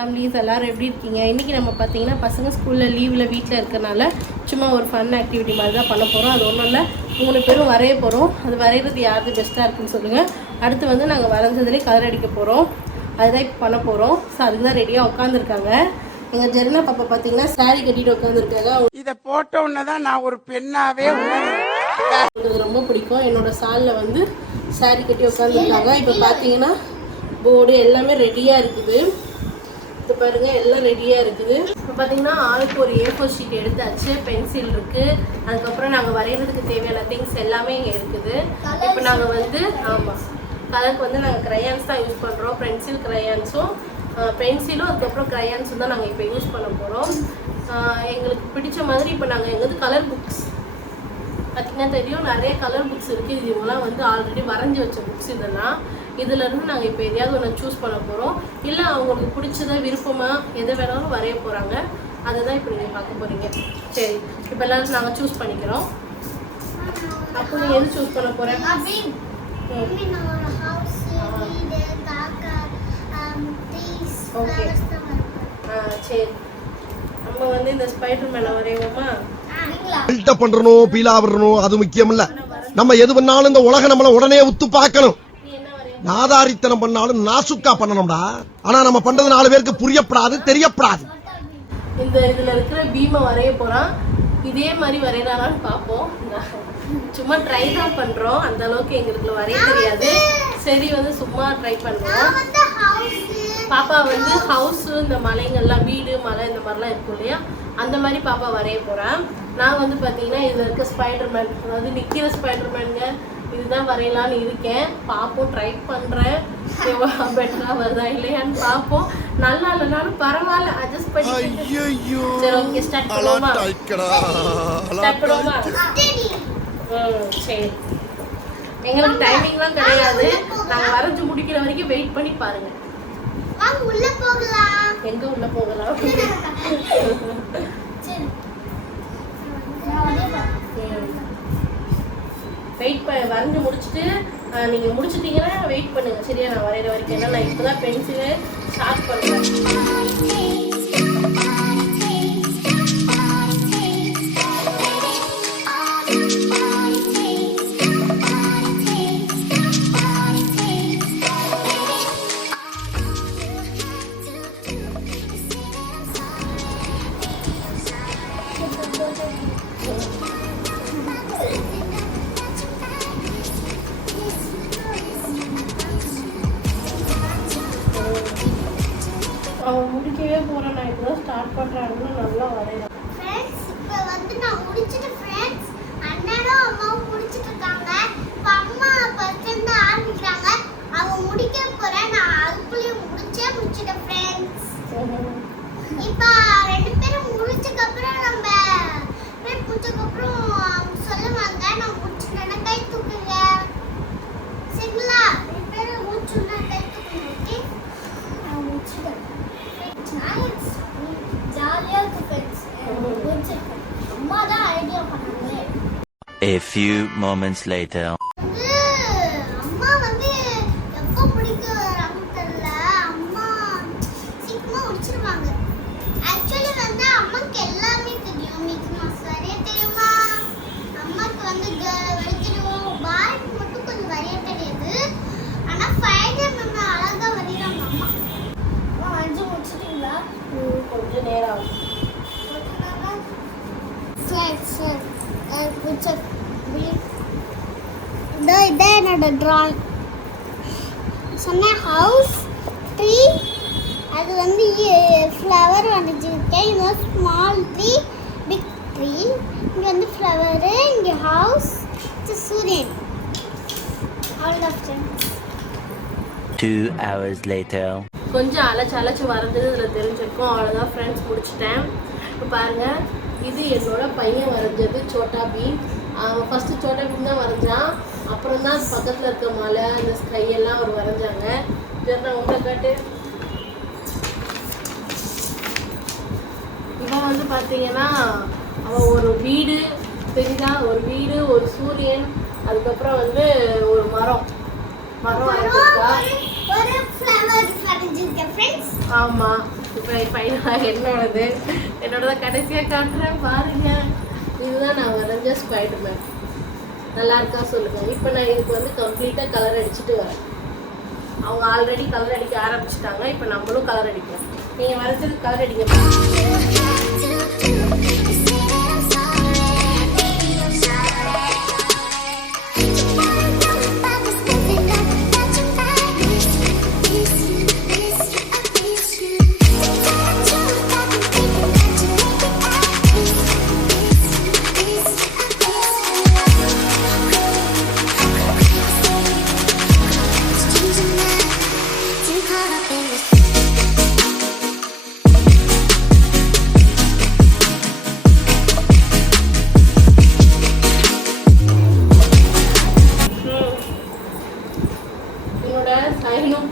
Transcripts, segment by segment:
Families எல்லோரும் எப்படி இருக்கீங்க? இன்றைக்கி நம்ம பார்த்தீங்கன்னா பசங்க ஸ்கூலில் லீவில் வீட்டில் இருக்கிறனால சும்மா ஒரு ஃபன் ஆக்டிவிட்டி மாதிரி தான் பண்ண போகிறோம். அது ஒன்றும் இல்லை, 3 பேரும் வரைய போகிறோம். அது வரைகிறது யாருக்கு பெஸ்ட்டாக இருக்குன்னு சொல்லுங்கள். அடுத்து வந்து நாங்கள் வரைஞ்சதுலேயே கலர் அடிக்க போகிறோம். அதுதான் இப்போ பண்ண போகிறோம். ஸோ அதுக்கு தான் ரெடியாக உட்காந்துருக்காங்க. எங்கள் ஜெர்னா பாப்பா பார்த்தீங்கன்னா சாரி கட்டிட்டு உட்காந்துருக்காங்க. இதை போட்ட உடனே தான் நான் ஒரு பெண்ணாவே எனக்கு ரொம்ப பிடிக்கும். என்னோட சாலில் வந்து சாரி கட்டி உட்காந்துருக்காங்க. இப்போ பார்த்தீங்கன்னா போர்டு எல்லாமே ரெடியாக இருக்குது. இப்போ பாருங்கள் எல்லாம் ரெடியாக இருக்குது. இப்போ பார்த்தீங்கன்னா ஆளுக்கு ஒரு A4 ஷீட் எடுத்தாச்சு, பென்சில் இருக்குது, அதுக்கப்புறம் நாங்கள் வரைகிறதுக்கு தேவையான திங்ஸ் எல்லாமே இங்கே இருக்குது. இப்போ நாங்கள் வந்து ஆமாம் கலருக்கு வந்து நாங்கள் க்ரையான்ஸ் தான் யூஸ் பண்ணுறோம். பென்சில் க்ரையான்ஸும் அதுக்கப்புறம் க்ரையான்ஸும் தான் நாங்கள் இப்போ யூஸ் பண்ண போகிறோம். எங்களுக்கு பிடிச்ச மாதிரி இப்போ நாங்கள் எங்களுக்கு கலர் புக்ஸ் பார்த்திங்கன்னா தெரியும், நிறைய கலர் புக்ஸ் இருக்குது. இதுவெல்லாம் வந்து ஆல்ரெடி வரைஞ்சி வச்ச புக்ஸ். இதிலேருந்து நாங்கள் இப்போ எதையாவது ஒன்று சூஸ் பண்ண போகிறோம். இல்லை அவங்களுக்கு பிடிச்சத விருப்பமாக எதை வேணாலும் வரைய போகிறாங்க. அதை தான் இப்போ நீங்கள் பார்க்க போகிறீங்க. சரி, இப்போ எல்லோரும் நாங்கள் சூஸ் பண்ணிக்கிறோம். அப்போ நீங்கள் எது சூஸ் பண்ண போகிறேன்? ஓகே, சரி. நம்ம வந்து இந்த ஸ்பைடர் மேனை வரைவோமா? பில்டப் பண்றணும், பீலா வரணும், அது முக்கியம் இல்ல. நம்ம எது பண்ணாலும் இந்த உலக நம்மள உடனே உத்து பார்க்கணும். நாதாரித்தனம் பண்ணாலும் நாசுக்கா பண்ணணும்டா. ஆனா நம்ம பண்றது 4 பேருக்கு புரியப்படாது, தெரியப்படாது. இந்த இதுல இருக்கிற பீமை வரைய போறான். இதே மாதிரி வரையறான்னு பார்ப்போம். சும்மா ட்ரை தான் பண்றோம். அந்த அளவுக்கு எங்களுக்கு வரைய தெரியாது. சரி, வந்து சும்மா ட்ரை பண்ணுவோம். பாப்பா வந்து ஹவுஸ், இந்த மலைங்கள்லாம், வீடு, மலை இந்த மாதிரிலாம் இருக்கும் இல்லையா, அந்த மாதிரி பாப்பா வரைய போகிறேன். நான் வந்து பார்த்தீங்கன்னா இதில் இருக்க ஸ்பைடர்மேன், அதாவது நிற்கிற ஸ்பைடர்மேனுங்க, இதுதான் வரையலான்னு இருக்கேன். பார்ப்போம், ட்ரை பண்ணுறேன். பெட்டராக வருதா இல்லையான்னு பார்ப்போம். நல்லா இல்லைனாலும் பரவாயில்ல, அட்ஜஸ்ட் பண்ணி. சரி, ஓகே, ஸ்டார்ட் பண்ணுவோமா? சரி, எங்களுக்கு டைமிங்லாம் கிடையாது. நாங்கள் வரைஞ்சி முடிக்கிற வரைக்கும் வெயிட் பண்ணி பாருங்கள். உள்ள போகலாம். எங்க உள்ள போகலாம்? வெயிட் வரைஞ்சு முடிச்சுட்டு நீங்க முடிச்சிட்டீங்கன்னா வெயிட் பண்ணுங்க. சரியா? நான் வரைகிற வரைக்கும். ஏன்னா நான் இப்பதான் பென்சிலே ஸ்டார்ட் பண்றேன். அவன் முடிக்கவே போறேன். நான் இப்பதான் ஸ்டார்ட் பண்றாங்கன்னா நல்லா வரையலாம். ஃப்ரெண்ட்ஸ், இப்போ வந்து நான் முடிச்சிட்டு ஃப்ரெண்ட்ஸ், அண்ணனும் அம்மாவும் முடிச்சிட்டு இருக்காங்க. இப்போ அம்மா ஃபர்ஸ்ட் இருந்து ஆரம்பிக்கிறாங்க. அவன் முடிக்க போறேன். நான் அதுக்குள்ளே முடிச்சிட்டேன் ஃப்ரெண்ட்ஸ். இப்போ 2 பேரும் முடிச்சதுக்கு அப்புறம் நம்ம முடிச்சதுக்கு அப்புறம் சொல்லுவாங்க நான் முடிச்சிட்டேன்னா கை தூக்குங்க. சரிங்களா? 2 பேரும் முடிச்சுன்னா கை தூக்குங்க. ஓகே, நான் முடிச்சிட்டேன். A few moments later. அம்மா வந்து எப்போ பிடிக்கிறாங்க தெரியல. அம்மா சீக்கிரமா முடிச்சிருவாங்க. ஆக்சுவலி வந்து அம்மாக்கு எல்லாமே தெரியும். மிக்கி மவுஸ் வரைய தெரியுமா? அம்மாக்கு வந்து வரைய தெரியும். பாய்க்கு மட்டும் கொஞ்சம் வரைய தெரியாது. ஆனா ஸ்பைடர் மேன் அழகா வரையறாங்க அம்மா. வரைஞ்சு முடிச்சிட்டீங்களா? கொஞ்சம் நேரம் ஆகும். இதான் என்னோட டிராயிங். சொன்ன ஹவுஸ், ட்ரீ, அது வந்து ஃப்ளவர் வரைஞ்சிருக்கேன். இது ஸ்மால் ட்ரீ, பிக் ட்ரீ. இங்கே வந்து ஃப்ளவரு, இங்கே ஹவுஸ், சூரியன். அவ்வளோதான். 2 hours later. கொஞ்சம் அழைச்சு வரைஞ்சது இதில் தெரிஞ்சிருக்கும். அவ்வளோதான் ஃப்ரெண்ட்ஸ், முடிச்சிட்டேன். இப்போ பாருங்கள், இது என்னோட பையன் வரைஞ்சது சோட்டா பீம். அவன் ஃபஸ்ட்டு சோட்டா பீம் தான் வரைஞ்சான். அப்புறம் தான் பக்கத்தில் இருக்க மலை, இந்த ஸ்கை எல்லாம் அவர் வரைஞ்சாங்க. நான் உங்களை காட்டு. இவன் வந்து பார்த்தீங்கன்னா அவன் ஒரு வீடு தெரியுதா, ஒரு வீடு, ஒரு சூரியன், அதுக்கப்புறம் வந்து ஒரு மரம் வரைஞ்சிருக்கா. ஒரு ஃப்ளவர் வரைஞ்சிருக்கேன் ஃப்ரெண்ட்ஸ். ஆமாம், இப்போ ஃபைனலாக என்னோடத கடைசியாக காட்டுறேன் பாருங்க. இதுதான் நான் வரைஞ்ச ஸ்பைடர்மேன். நல்லா இருக்கா சொல்லுங்க. இப்போ நான் இதுக்கு வந்து கம்ப்ளீட்டாக கலர் அடிச்சுட்டு வரேன். அவங்க ஆல்ரெடி கலர் அடிக்க ஆரம்பிச்சிட்டாங்க. இப்போ நம்மளும் கலர் அடிக்கலாம். நீங்கள் வரைஞ்சது கலர் அடிக்க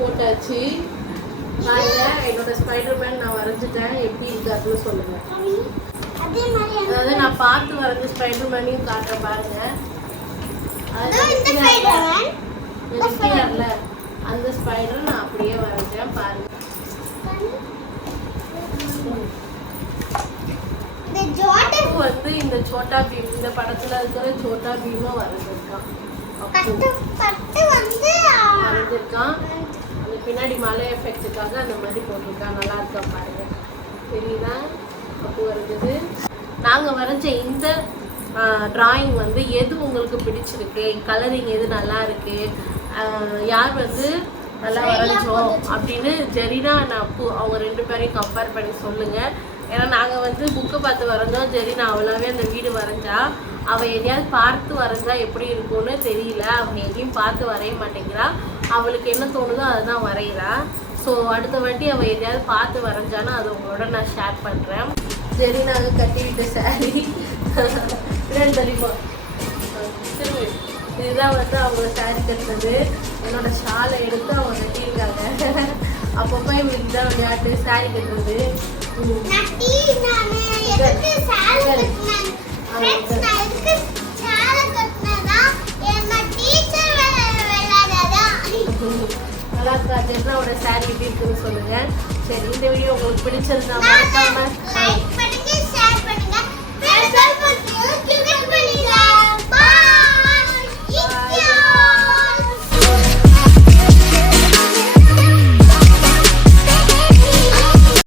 போட்டாச்சு. பாருங்க என்னோட ஸ்பைடர்மேன் நான் வரைஞ்சிட்டேன். எப்படி இருக்கு அதுன்னு சொல்லுங்க. அதாவது நான் பார்த்து வரைஞ்ச ஸ்பைடர்மேனையும் காட்டுறேன் பாருங்க. அந்த ஸ்பைடர் நான் அப்படியே வரைஞ்சேன் பாருங்க. வந்து இந்த சோட்டா பீம் இந்த படத்துல இருக்கிற சோட்டா பீமும் வரைஞ்சிருக்கான். அந்த பின்னாடி மலை எஃபெக்ட்டுக்காக அந்த மாதிரி போட்டிருக்கான். நல்லா இருக்கா பாருங்க. தெரியுதா? அப்போ வருது. நாங்கள் வரைஞ்ச இந்த டிராயிங் வந்து எது உங்களுக்கு பிடிச்சிருக்கு, கலரிங் எது நல்லா இருக்கு, யார் வந்து நல்லா வரைஞ்சோம் அப்படின்னு ஜெரினா அப்பு அவங்க 2 பேரையும் கம்பேர் பண்ணி சொல்லுங்கள். ஏன்னா நாங்கள் வந்து புக்கை பார்த்து வரைஞ்சோம். ஜெரினா அவளாவே அந்த வீடு வரைஞ்சா. அவள் எதையாவது பார்த்து வரைஞ்சா எப்படி இருக்கும்னு தெரியல. அவள் எதையும் பார்த்து வரைய மாட்டேங்கிறா. அவளுக்கு என்ன தோணுதோ அதை தான் வரைகிறா. ஸோ அடுத்த வாட்டி அவள் எதையாவது பார்த்து வரைஞ்சானா அதை உங்களோட நான் ஷேர் பண்ணுறேன். ஜெரினாக கட்டிவிட்ட சாரி தெரியுமா? இதுதான் வந்து அவங்க சாரி கட்டுறது. என்னோட ஷாலை எடுத்து அவங்க கட்டியிருக்காங்க. அப்பப்போ இவங்களுக்கு தான் விளையாட்டு சாரி கட்டுறது. நல்லா இருக்கா? ஜெர்னாவோட சாரி எப்படி இருக்குன்னு சொல்லுங்க. சரி, இந்த வீடியோ உங்களுக்கு பிடிச்சிருந்தா மறக்காம